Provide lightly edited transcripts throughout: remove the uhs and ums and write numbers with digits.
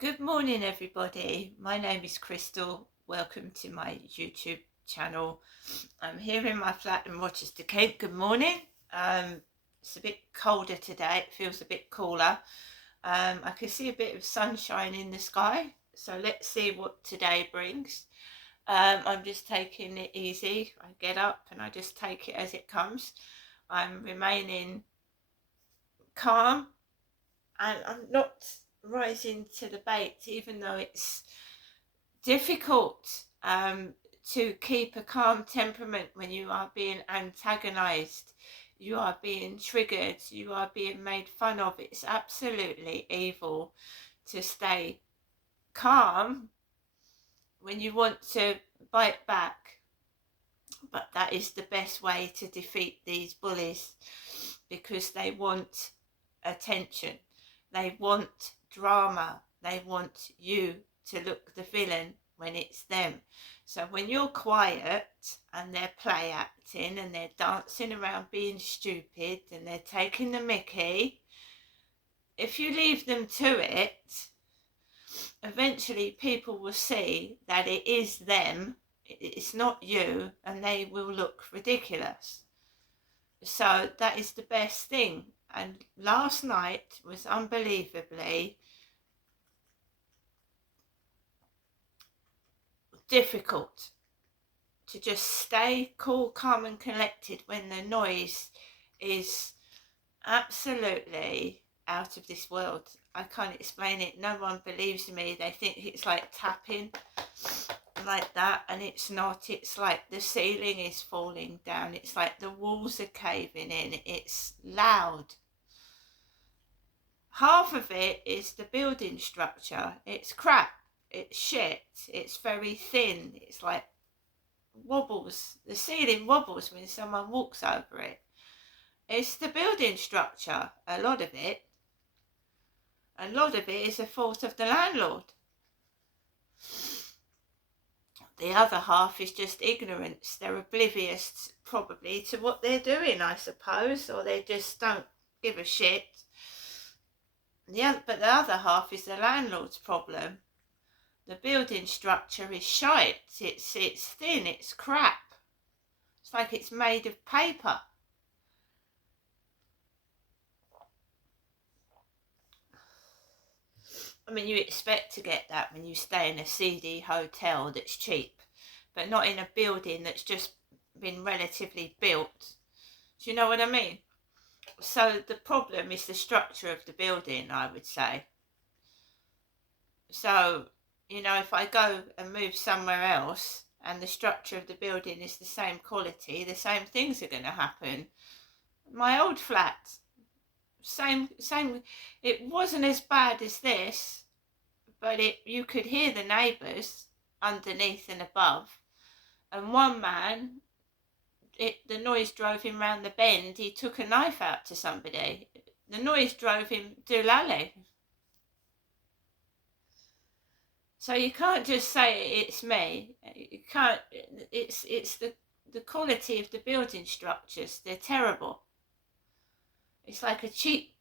Good morning, everybody. My name is Crystal. Welcome to my YouTube channel. I'm here in my flat in Rochester, Kent. Good morning. It's a bit colder today. It feels a bit cooler. I can see a bit of sunshine in the sky. So let's see what today brings. I'm just taking it easy. I get up and I just take it as it comes. I'm remaining calm and I'm not rising to the bait, even though it's difficult to keep a calm temperament when you are being antagonized, you are being triggered, you are being made fun of. It's absolutely evil to stay calm when you want to bite back. But that is the best way to defeat these bullies, because they want attention, they want drama, they want you to look the villain when it's them. So when you're quiet and they're play acting and they're dancing around being stupid and they're taking the mickey, if you leave them to it, eventually people will see that it is them, it's not you, and they will look ridiculous. So that is the best thing. And last night was unbelievably difficult to just stay cool, calm and collected when the noise is absolutely out of this world. I can't explain it. No one believes me. They think it's like tapping like that, and it's not. It's like the ceiling is falling down. It's like the walls are caving in. It's loud. Half of it is the building structure. It's crap. It's shit. It's very thin. It's like wobbles. The ceiling wobbles when someone walks over it. It's the building structure, a lot of it. A lot of it is a fault of the landlord. The other half is just ignorance. They're oblivious probably to what they're doing, I suppose, or they just don't give a shit. But the other half is the landlord's problem. The building structure is shite. It's thin. It's crap. It's like it's made of paper. I mean, you expect to get that when you stay in a seedy hotel that's cheap, but not in a building that's just been relatively built. Do you know what I mean? So the problem is the structure of the building, I would say. So, if I go and move somewhere else and the structure of the building is the same quality, the same things are going to happen. My old flat, same. It wasn't as bad as this, but you could hear the neighbours underneath and above. And one man, the noise drove him round the bend. He took a knife out to somebody. The noise drove him doolally. So you can't just say it's me. You can't. It's the quality of the building structures. They're terrible. It's like a cheap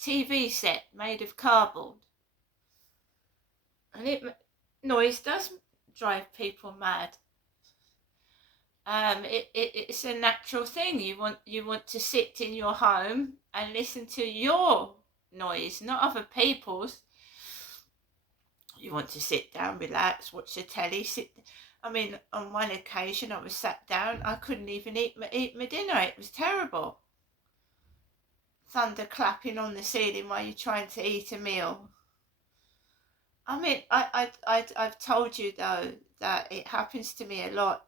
TV set made of cardboard, and noise does drive people mad. It's a natural thing. You want to sit in your home and listen to your noise, not other people's. You want to sit down, relax, watch the telly, I mean, on one occasion I was sat down, I couldn't even eat my dinner. It was terrible. Thunder clapping on the ceiling while you're trying to eat a meal. I mean, I've told you though that it happens to me a lot.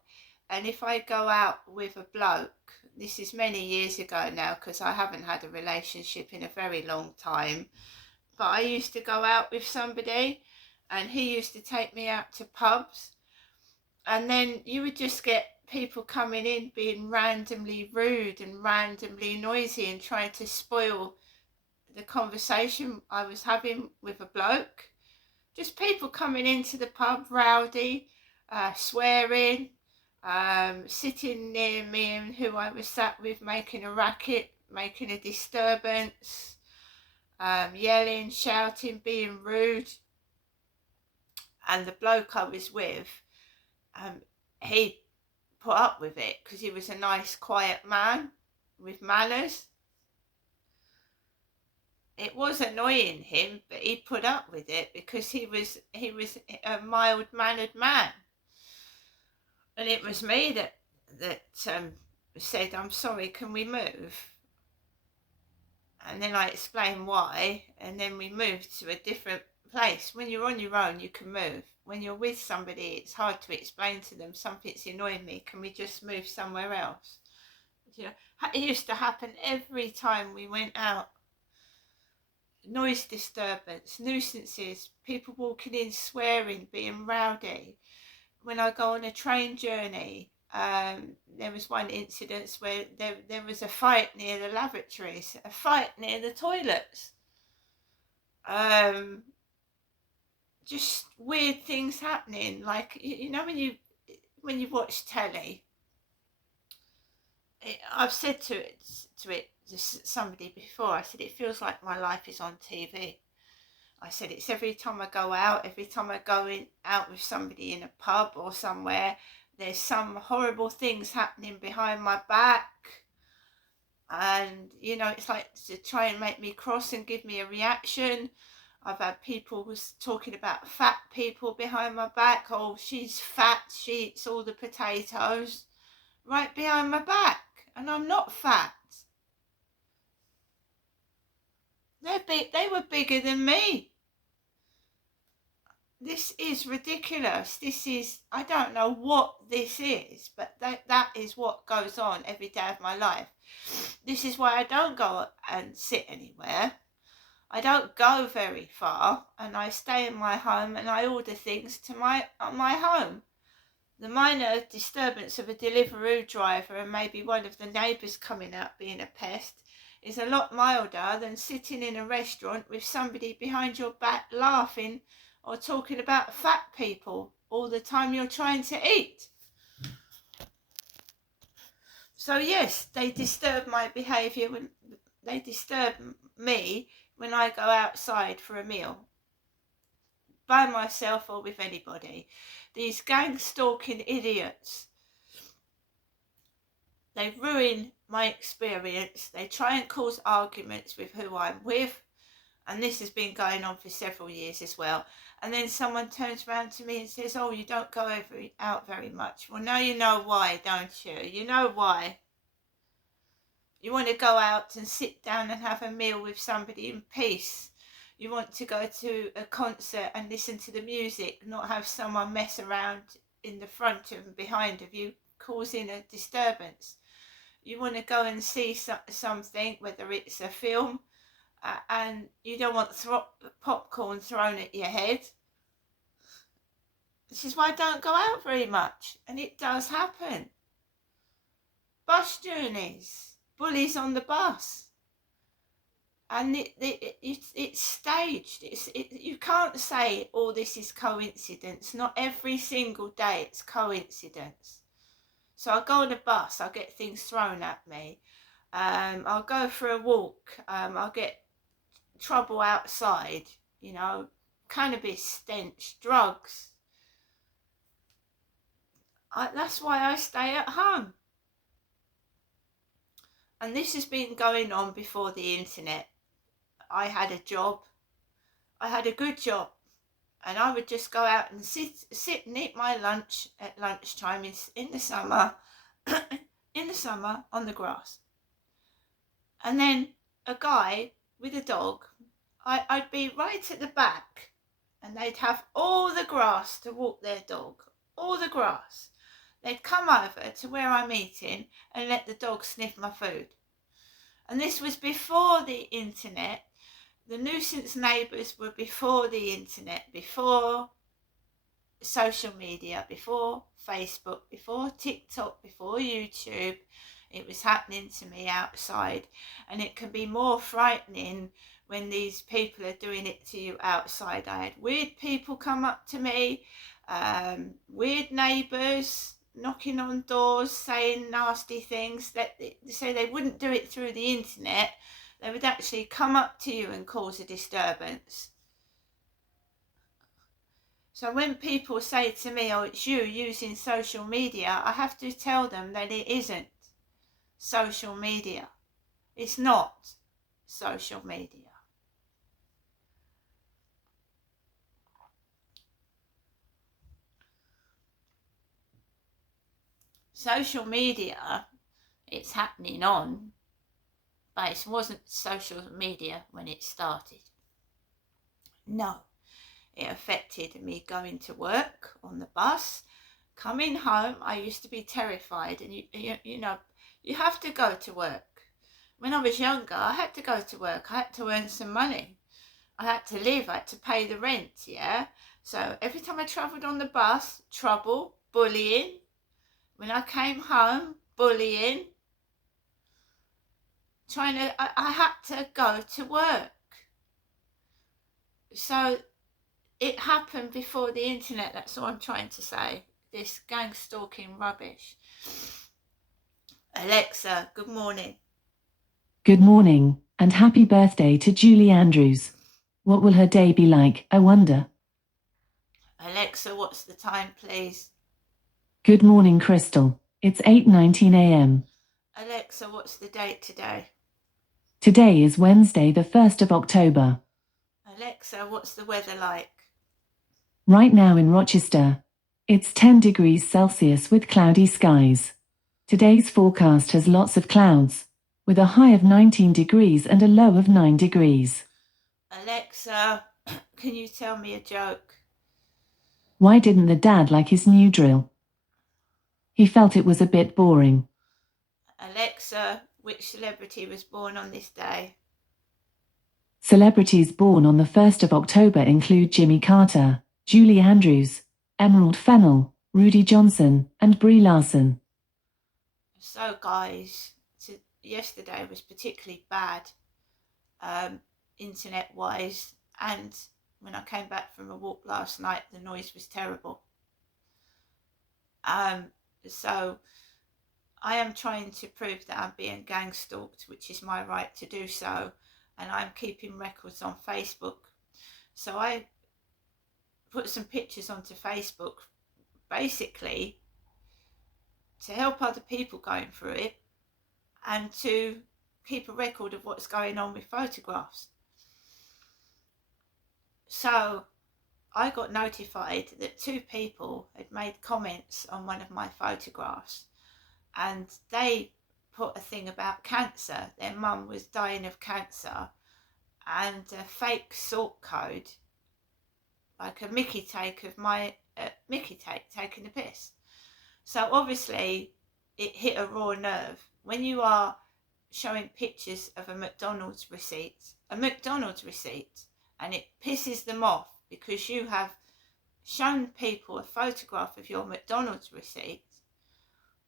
And if I go out with a bloke, this is many years ago now because I haven't had a relationship in a very long time, but I used to go out with somebody and he used to take me out to pubs, and then you would just get people coming in being randomly rude and randomly noisy and trying to spoil the conversation I was having with a bloke. Just people coming into the pub rowdy, swearing, sitting near me and who I was sat with, making a racket, making a disturbance, yelling, shouting, being rude. and the bloke I was with, he put up with it because he was a nice, quiet man with manners. It was annoying him, but he put up with it because he was a mild-mannered man. And it was me that said, "I'm sorry, can we move?" And then I explained why, and then we moved to a different place. When you're on your own, you can move. When you're with somebody, it's hard to explain to them, something's annoying me, can we just move somewhere else? You know, it used to happen every time we went out. Noise disturbance, nuisances, people walking in swearing, being rowdy. When I go on a train journey, there was one incident where there was a fight near the lavatories, a fight near the toilets. Just weird things happening, like, you know, when you watch telly, I've said to somebody before, I said, it feels like my life is on TV. I said, it's every time I go out, every time I go out with somebody in a pub or somewhere, there's some horrible things happening behind my back. And, you know, it's like to try and make me cross and give me a reaction. I've had people who's talking about fat people behind my back. Oh, she's fat, she eats all the potatoes. Right behind my back. And I'm not fat. They were bigger than me. This is ridiculous. This is, I don't know what this is, but that is what goes on every day of my life. This is why I don't go and sit anywhere. I don't go very far, and I stay in my home and I order things to my home. The minor disturbance of a Deliveroo driver and maybe one of the neighbours coming out being a pest is a lot milder than sitting in a restaurant with somebody behind your back laughing or talking about fat people all the time you're trying to eat. So yes, they disturb my behaviour, when they disturb me when I go outside for a meal, by myself or with anybody. These gang stalking idiots, they ruin my experience. They try and cause arguments with who I'm with, and this has been going on for several years as well. And then someone turns around to me and says, "Oh, you don't go out very much." Well, now you know why, don't you? You know why. You want to go out and sit down and have a meal with somebody in peace. You want to go to a concert and listen to the music, not have someone mess around in the front and behind of you, causing a disturbance. You want to go and see something, whether it's a film, and you don't want popcorn thrown at your head. This is why I don't go out very much, and it does happen. Bus journeys, bullies on the bus, and it's staged. You can't say, "Oh, this is coincidence." Not every single day it's coincidence. So I'll go on a bus, I'll get things thrown at me. I'll go for a walk, I'll get trouble outside, you know, cannabis stench, drugs. That's why I stay at home. And this has been going on before the internet. I had a job. I had a good job. And I would just go out and sit and eat my lunch at lunchtime in the summer, in the summer on the grass. And then a guy with a dog, I'd be right at the back, and they'd have all the grass to walk their dog, all the grass. They'd come over to where I'm eating and let the dog sniff my food. And this was before the internet. The nuisance neighbours were before the internet, before social media, before Facebook, before TikTok, before YouTube. It was happening to me outside, and it can be more frightening when these people are doing it to you outside. I had weird people come up to me, weird neighbours knocking on doors, saying nasty things that so they wouldn't do it through the internet. They would actually come up to you and cause a disturbance. So when people say to me, oh, it's you using social media, I have to tell them that it isn't social media. It's not social media. Social media, it's happening on, but it wasn't social media when it started. No, it affected me going to work on the bus. Coming home, I used to be terrified, and you know, you have to go to work. When I was younger, I had to go to work. I had to earn some money. I had to live. I had to pay the rent, yeah? So every time I travelled on the bus, trouble, bullying. When I came home, bullying. I had to go to work. So it happened before the internet, that's all I'm trying to say. This gang stalking rubbish. Alexa, good morning. Good morning, and happy birthday to Julie Andrews. What will her day be like, I wonder? Alexa, what's the time, please? Good morning, Crystal. It's 8:19 a.m. Alexa, what's the date today? Today is Wednesday, the 1st of October. Alexa, what's the weather like? Right now in Rochester, it's 10 degrees Celsius with cloudy skies. Today's forecast has lots of clouds, with a high of 19 degrees and a low of 9 degrees. Alexa, can you tell me a joke? Why didn't the dad like his new drill? He felt it was a bit boring. Alexa, which celebrity was born on this day? Celebrities born on the 1st of October include Jimmy Carter, Julie Andrews, Emerald Fennell, Rudy Johnson, and Brie Larson. So guys, yesterday was particularly bad, internet-wise, and when I came back from a walk last night, the noise was terrible. So I am trying to prove that I'm being gang stalked, which is my right to do so, and I'm keeping records on Facebook. So I put some pictures onto Facebook, basically to help other people going through it and to keep a record of what's going on with photographs. So I got notified that 2 people had made comments on one of my photographs, and they put a thing about cancer. Their mum was dying of cancer, and a fake sort code, like a Mickey take of my taking the piss. So obviously it hit a raw nerve when you are showing pictures of a McDonald's receipt, and it pisses them off because you have shown people a photograph of your McDonald's receipt.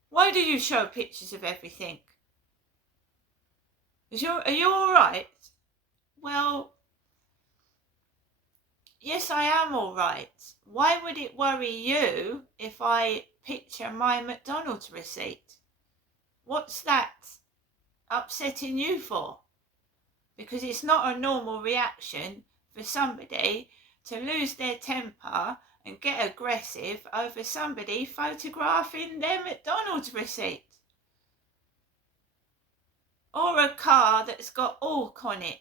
Why do you show pictures of everything? Are you all right? Well, yes, I am all right. Why would it worry you if I picture my McDonald's receipt? What's that upsetting you for? Because it's not a normal reaction for somebody to lose their temper and get aggressive over somebody photographing their McDonald's receipt. Or a car that's got Alk on it.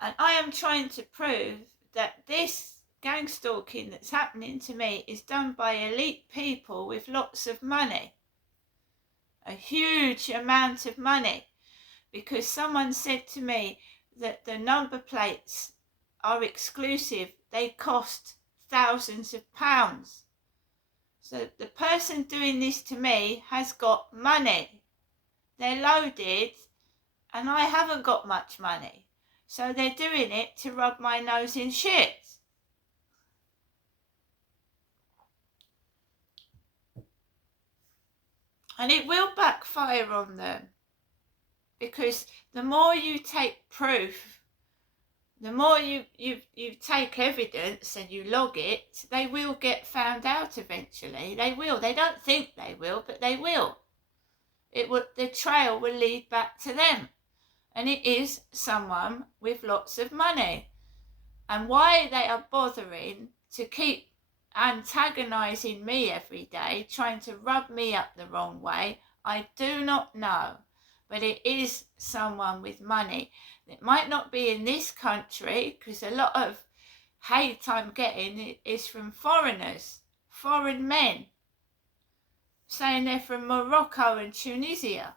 And I am trying to prove that this gang stalking that's happening to me is done by elite people with lots of money. A huge amount of money. Because someone said to me that the number plates are exclusive. They cost thousands of pounds. So the person doing this to me has got money. They're loaded and I haven't got much money. So they're doing it to rub my nose in shit. And it will backfire on them. Because the more you take proof, the more you take evidence and you log it, they will get found out eventually. They will. They don't think they will, but they will. The trail will lead back to them. and it is someone with lots of money. And why they are bothering to keep antagonising me every day, trying to rub me up the wrong way, I do not know. But it is someone with money. It might not be in this country, because a lot of hate I'm getting is from foreigners, foreign men, saying they're from Morocco and Tunisia.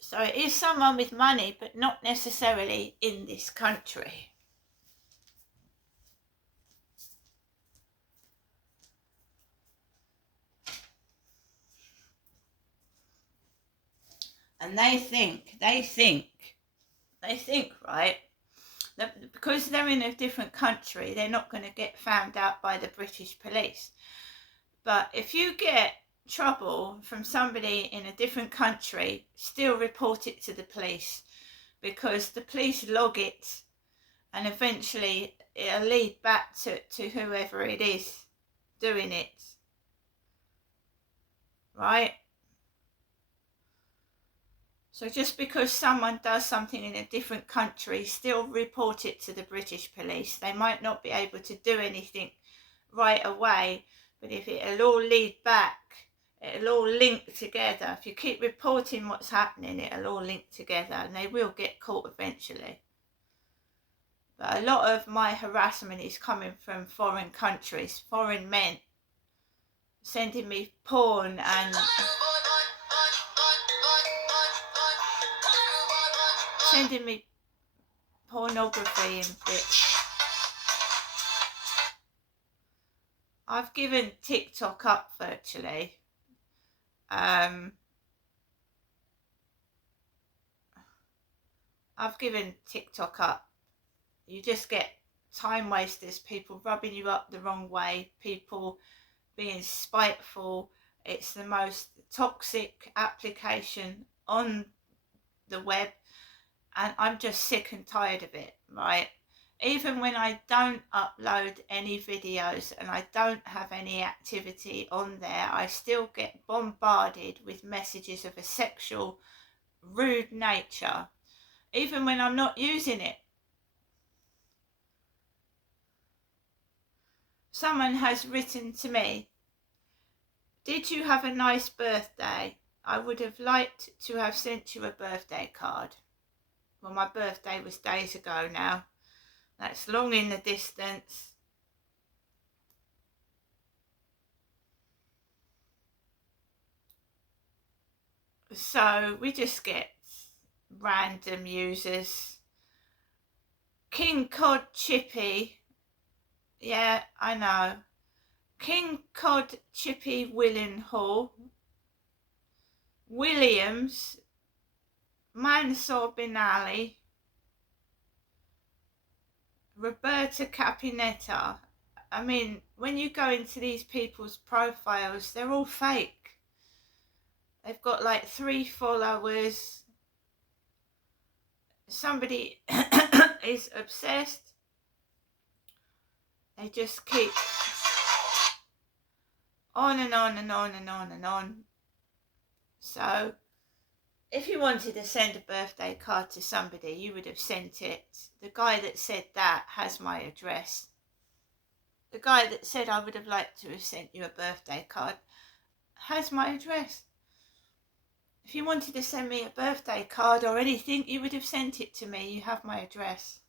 So it is someone with money, but not necessarily in this country. And they think, right, that because they're in a different country, they're not going to get found out by the British police. But if you get trouble from somebody in a different country, still report it to the police, because the police log it, and eventually it'll lead back to whoever it is doing it, right? So just because someone does something in a different country, still report it to the British police. They might not be able to do anything right away, but if it'll all lead back, it'll all link together. If you keep reporting what's happening, it'll all link together, and they will get caught eventually. But a lot of my harassment is coming from foreign countries, foreign men sending me porn and sending me pornography and bits. I've given TikTok up virtually. I've given TikTok up. You just get time wasters, people rubbing you up the wrong way, people being spiteful. It's the most toxic application on the web, and I'm just sick and tired of it, right? Even when I don't upload any videos and I don't have any activity on there, I still get bombarded with messages of a sexual, rude nature, even when I'm not using it. Someone has written to me, "Did you have a nice birthday? I would have liked to have sent you a birthday card." Well, my birthday was days ago now. That's long in the distance. So we just get random users. King Cod Chippy. Yeah, I know. King Cod Chippy Willenhall. Williams. Mansour Binali. Roberta Capinetta. I mean, when you go into these people's profiles, they're all fake. They've got like 3 followers. Somebody is obsessed. They just keep on and on and on and on and on. So if you wanted to send a birthday card to somebody, you would have sent it. The guy that said that has my address. The guy that said I would have liked to have sent you a birthday card has my address. If you wanted to send me a birthday card or anything, you would have sent it to me. You have my address.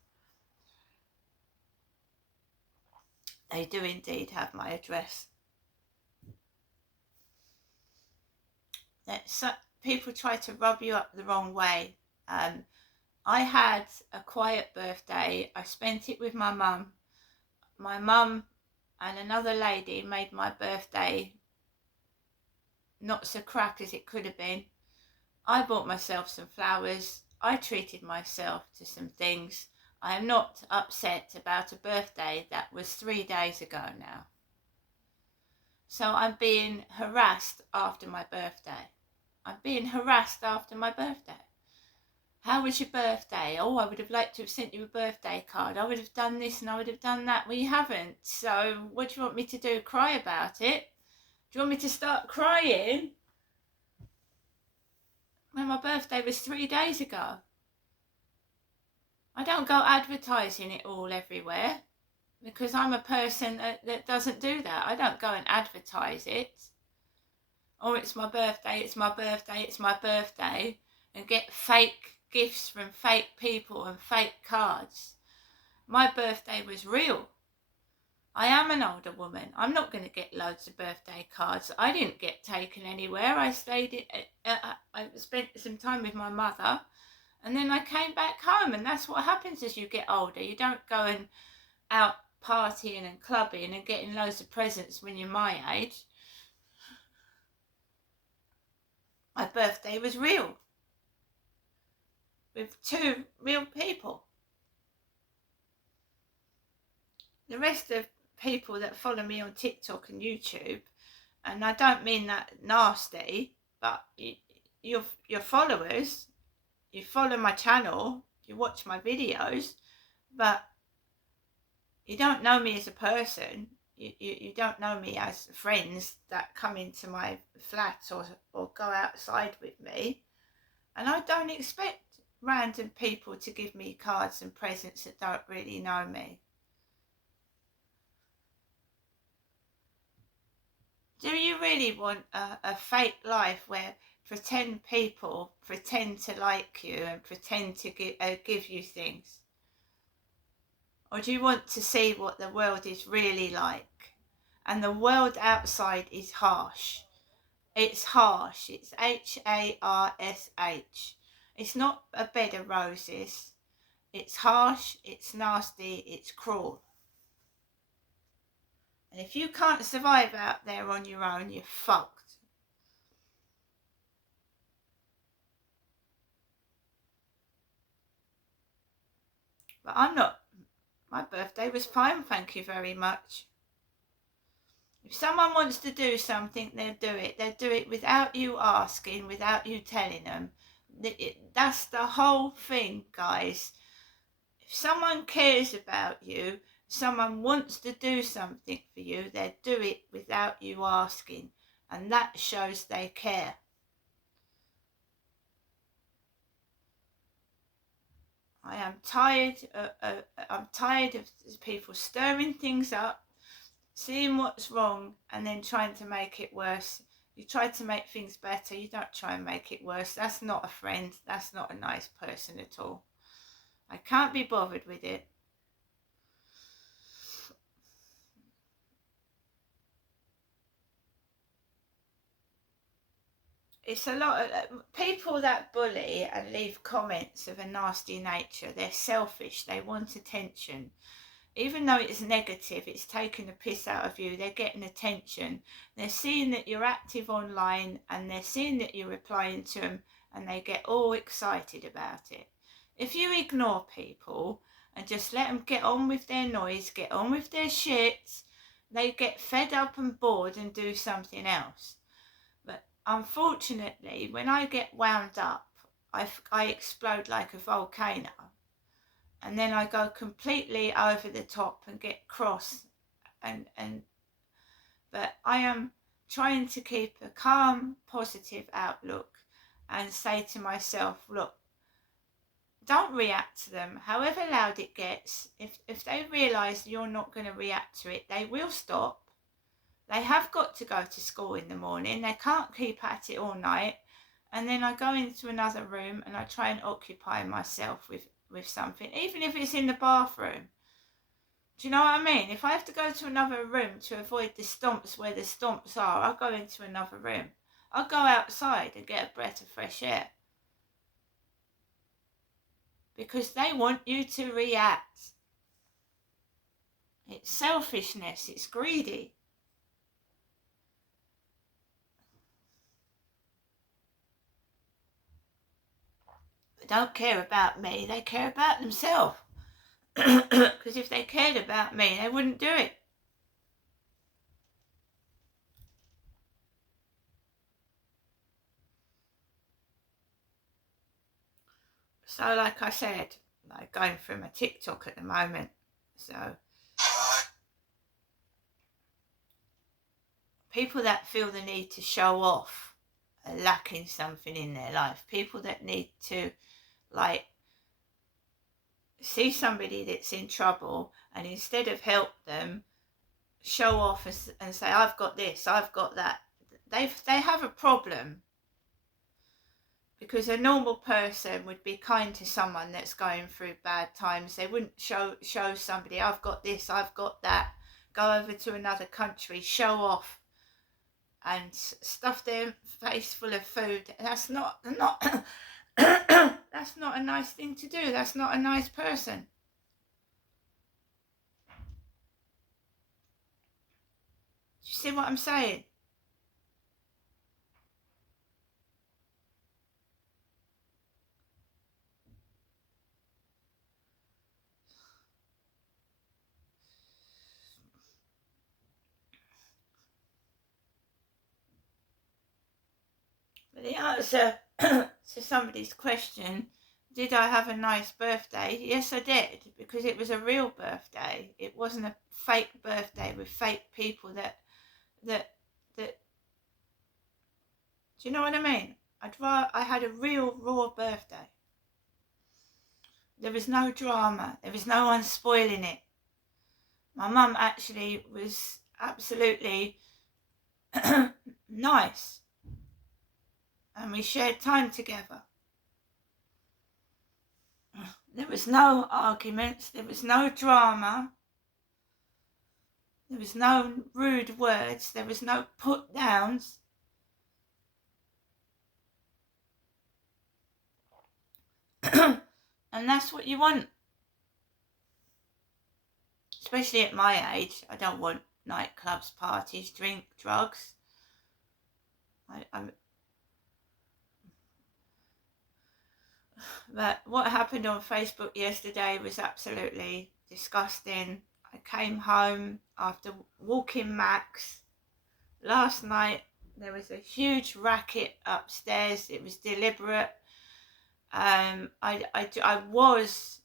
They do indeed have my address. People try to rub you up the wrong way. I had a quiet birthday. I spent it with my mum. My mum and another lady made my birthday not so crap as it could have been. I bought myself some flowers. I treated myself to some things. I am not upset about a birthday that was 3 days ago now. So I'm being harassed after my birthday. I'm being harassed after my birthday. How was your birthday? Oh, I would have liked to have sent you a birthday card. I would have done this and I would have done that. Well, you haven't. So what do you want me to do? Cry about it? Do you want me to start crying when my birthday was 3 days ago? I don't go advertising it all everywhere because I'm a person that doesn't do that. I don't go and advertise it. Oh, it's my birthday, it's my birthday, it's my birthday, and get fake gifts from fake people and fake cards. My birthday was real. I am an older woman. I'm not going to get loads of birthday cards. I didn't get taken anywhere. I stayed. I spent some time with my mother, and then I came back home. And that's what happens as you get older. You don't go and out partying and clubbing and getting loads of presents when you're my age. My birthday was real, with 2 real people. The rest of people that follow me on TikTok and YouTube, and I don't mean that nasty, but your followers, you follow my channel, you watch my videos, but you don't know me as a person. You don't know me as friends that come into my flat or go outside with me. And I don't expect random people to give me cards and presents that don't really know me. Do you really want a fake life where pretend people pretend to like you and pretend to give you things? Or do you want to see what the world is really like? And the world outside is harsh. It's harsh. It's HARSH. It's not a bed of roses. It's harsh, it's nasty, it's cruel. And if you can't survive out there on your own, you're fucked. But I'm not. My birthday was fine, thank you very much. If someone wants to do something, they'll do it. They'll do it without you asking, without you telling them. That's the whole thing, guys. If someone cares about you, someone wants to do something for you, they'll do it without you asking. And that shows they care. I am tired. I'm tired of people stirring things up, seeing what's wrong, and then trying to make it worse. You try to make things better. You don't try and make it worse. That's not a friend. That's not a nice person at all. I can't be bothered with it. It's a lot of people that bully and leave comments of a nasty nature. They're selfish. They want attention. Even though it's negative, it's taking the piss out of you. They're getting attention. They're seeing that you're active online and they're seeing that you're replying to them and they get all excited about it. If you ignore people and just let them get on with their noise, get on with their shit, they get fed up and bored and do something else. But unfortunately, when I get wound up, I explode like a volcano. And then I go completely over the top and get cross but I am trying to keep a calm, positive outlook and say to myself, look, don't react to them. However loud it gets, if they realise you're not going to react to it, they will stop. They have got to go to school in the morning. They can't keep at it all night. And then I go into another room and I try and occupy myself with something, even if it's in the bathroom. Do you know what I mean? If I have to go to another room to avoid the stomps where the stomps are, I'll go into another room. I'll go outside and get a breath of fresh air. Because they want you to react. It's selfishness, it's greedy. They don't care about me, they care about themselves. Because if they cared about me, they wouldn't do it. So like I said, like going through my TikTok at the moment, so people that feel the need to show off are lacking something in their life. People that need to like see somebody that's in trouble and instead of help them, show off and say, I've got this, I've got that. They have a problem, because a normal person would be kind to someone that's going through bad times. They wouldn't show somebody, I've got this, I've got that, go over to another country, show off and stuff their face full of food. That's not that's not a nice thing to do. That's not a nice person. Do you see what I'm saying? But the answer to somebody's question, did I have a nice birthday? Yes, I did, because it was a real birthday. It wasn't a fake birthday with fake people that do you know what I mean? I had a real raw birthday. There was no drama. There was no one spoiling it. My mum actually was absolutely nice, and we shared time together. There was no arguments, there was no drama, there was no rude words, there was no put downs. And that's what you want. Especially at my age, I don't want nightclubs, parties, drink, drugs. But what happened on Facebook yesterday was absolutely disgusting. I came home after walking Max. Last night there was a huge racket upstairs. It was deliberate. I was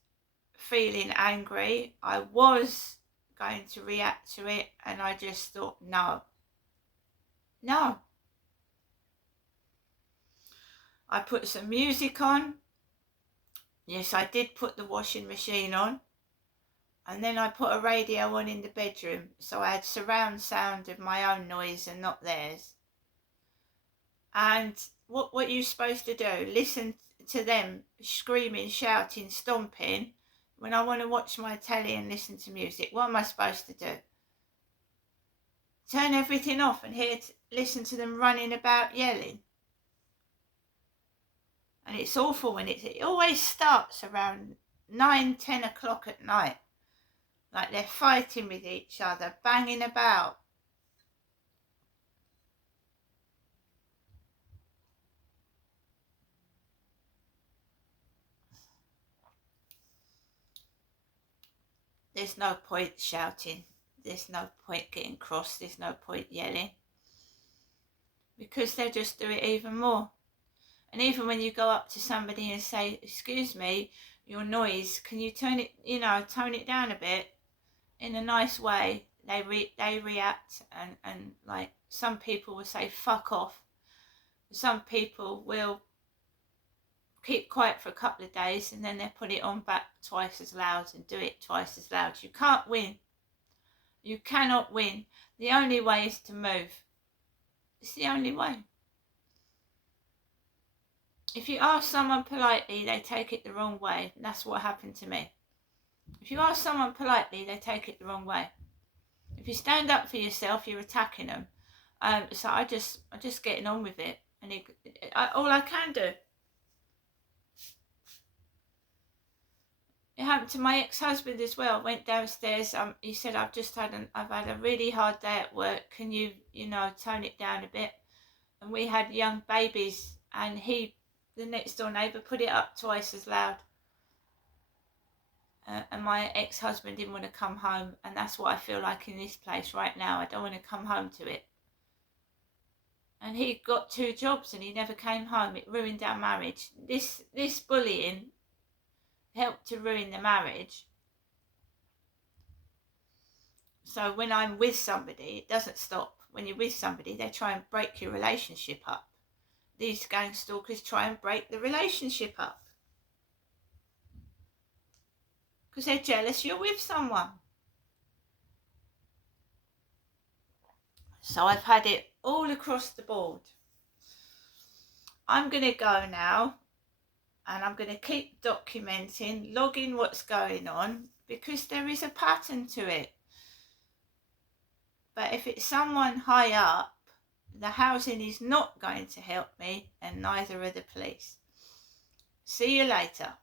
feeling angry. I was going to react to it, and I just thought, no. I put some music on. Yes, I did put the washing machine on. And then I put a radio on in the bedroom, so I had surround sound of my own noise and not theirs. And what you're supposed to do, listen to them screaming, shouting, stomping, when I want to watch my telly and listen to music. What am I supposed to do? Turn everything off and listen to them running about yelling? And it's awful when it always starts around 9-10 o'clock at night. Like they're fighting with each other, banging about. There's no point shouting. There's no point getting cross. There's no point yelling. Because they'll just do it even more. And even when you go up to somebody and say, excuse me, your noise, can you tone it down a bit? In a nice way, they react, and like some people will say fuck off. Some people will keep quiet for a couple of days and then they put it on back twice as loud and do it twice as loud. You can't win. You cannot win. The only way is to move. It's the only way. If you ask someone politely, they take it the wrong way. That's what happened to me. If you ask someone politely, they take it the wrong way. If you stand up for yourself, you're attacking them. So I'm just getting on with it, and all I can do. It happened to my ex-husband as well. Went downstairs. He said, I've had a really hard day at work. Can you tone it down a bit? And we had young babies, and the next door neighbour, put it up twice as loud. And my ex-husband didn't want to come home, and that's what I feel like in this place right now. I don't want to come home to it. And he got 2 jobs and he never came home. It ruined our marriage. This bullying help to ruin the marriage. So when I'm with somebody, it doesn't stop. When you're with somebody, they try and break your relationship up. These gang stalkers try and break the relationship up because they're jealous you're with someone. So I've had it all across the board. I'm going to go now and I'm going to keep documenting, logging what's going on, because there is a pattern to it. But if it's someone high up, the housing is not going to help me, and neither are the police. See you later.